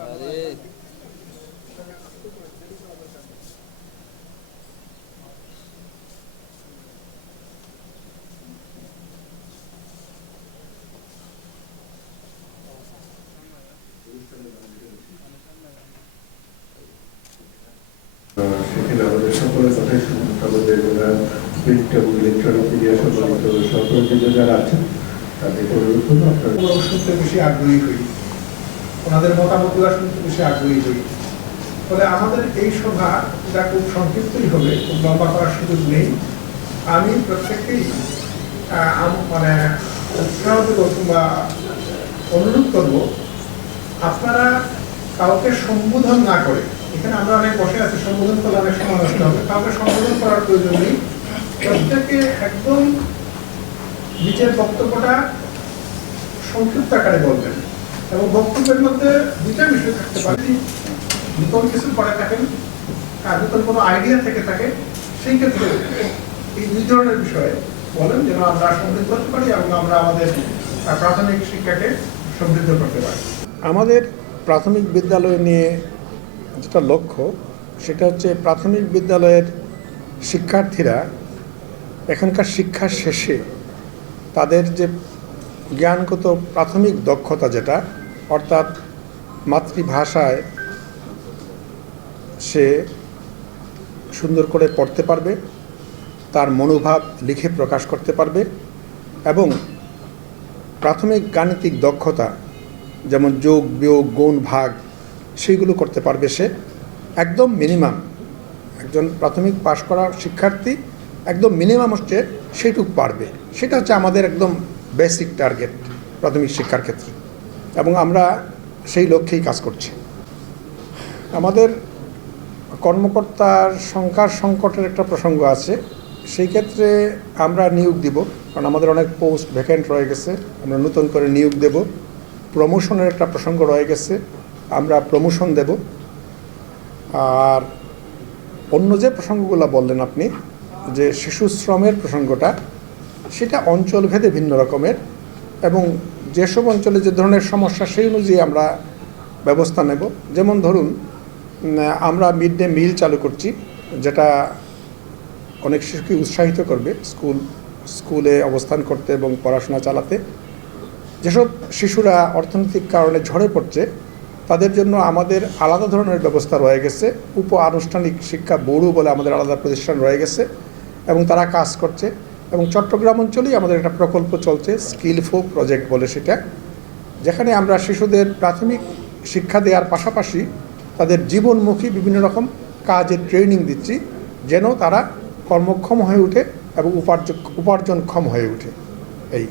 আরে সেখানে আমাদের সকলের কথাই শুনুন আমাদের যারা প্রিন্ট এবং ইলেকট্রনিক মিডিয়া যারা আছেন অনুরোধ করব আপনারা শুনতে বেশি আগ্রহী হই। ওনাদের শুনতে বেশি আগ্রহী হই। ফলে আমাদের এই সভা খুব সংক্ষিপ্তই হবে, খুব লম্বা করার সুযোগ নেই। আমি প্রত্যেককেই মানে উৎসাহ অনুরোধ করব, আপনারা কাউকে সম্বোধন না করে, এখানে আমরা অনেক বসে আছি, সম্বোধন করলে অনেক সময় নষ্ট হবে, কাউকে সম্বোধন করার প্রয়োজন নেই। প্রত্যেকে একদম নিজের বক্তব্যটা সংক্ষিপ্ত আকারে বলবেন এবং বক্তব্যের মধ্যে দুইটা বিষয় থাকতে পারে। নতুন কিছু করে থাকেন আর নতুন কোনো আইডিয়া থেকে থাকে সেই ক্ষেত্রে এই দুই ধরনের বিষয়ে বলেন যেন আমরা সমৃদ্ধ হতে পারি এবং আমরা আমাদের প্রাথমিক শিক্ষাকে সমৃদ্ধ করতে পারি। আমাদের প্রাথমিক বিদ্যালয় নিয়ে যেটা লক্ষ্য সেটা হচ্ছে প্রাথমিক বিদ্যালয়ের শিক্ষার্থীরা এখানকার শিক্ষা শেষে তাদের যে জ্ঞানগত প্রাথমিক দক্ষতা যেটা, অর্থাৎ মাতৃভাষায় সে সুন্দর করে পড়তে পারবে, তার মনোভাব লিখে প্রকাশ করতে পারবে এবং প্রাথমিক গাণিতিক দক্ষতা যেমন যোগ, বিয়োগ, গুণ, ভাগ, সেইগুলো করতে পারবে সে। একদম মিনিমাম একজন প্রাথমিক পাশ করা শিক্ষার্থী একদম মিনিমাম হচ্ছে সেইটুক পারবে। সেটা হচ্ছে আমাদের একদম বেসিক টার্গেট প্রাথমিক শিক্ষার ক্ষেত্রে। এবং আমরা সেই লক্ষ্যেই কাজ করছি। আমাদের কর্মকর্তার সংখ্যার সংকটের একটা প্রসঙ্গ আছে। সেই ক্ষেত্রে আমরা নিয়োগ দিব, কারণ আমাদের অনেক পোস্ট ভ্যাকেন্ট রয়ে গেছে। আমরা নতুন করে নিয়োগ দেব। প্রমোশনের একটা প্রসঙ্গ রয়ে গেছে। আমরা প্রমোশন দেব। আর অন্য যে প্রসঙ্গগুলো বললেন আপনি যে শিশু শ্রমের প্রসঙ্গটা, সেটা অঞ্চলভেদে ভিন্ন রকমের এবং যেসব অঞ্চলে যে ধরনের সমস্যা, সেই অনুযায়ী আমরা ব্যবস্থা নেব। যেমন ধরুন আমরা মিড ডে মিল চালু করছি, যেটা অনেক শিশুকে উৎসাহিত করবে স্কুল, স্কুলে অবস্থান করতে এবং পড়াশোনা চালাতে। যেসব শিশুরা অর্থনৈতিক কারণে ঝরে পড়ছে, তাদের জন্য আমাদের আলাদা ধরনের ব্যবস্থা রয়ে গেছে। উপ আনুষ্ঠানিক শিক্ষা বোর্ডও বলে আমাদের আলাদা প্রতিষ্ঠান রয়ে গেছে। এবং তারা কাজ করছে এবং চট্টগ্রাম অঞ্চলেই আমাদের একটা প্রকল্প চলছে স্কিলফো প্রজেক্ট বলে সেটা, যেখানে আমরা শিশুদের প্রাথমিক শিক্ষা দেওয়ার পাশাপাশি তাদের জীবনমুখী বিভিন্ন রকম কাজের ট্রেনিং দিচ্ছি, যেন তারা কর্মক্ষম হয়ে উঠে এবং উপার্জন উপার্জনক্ষম হয়ে ওঠে এই।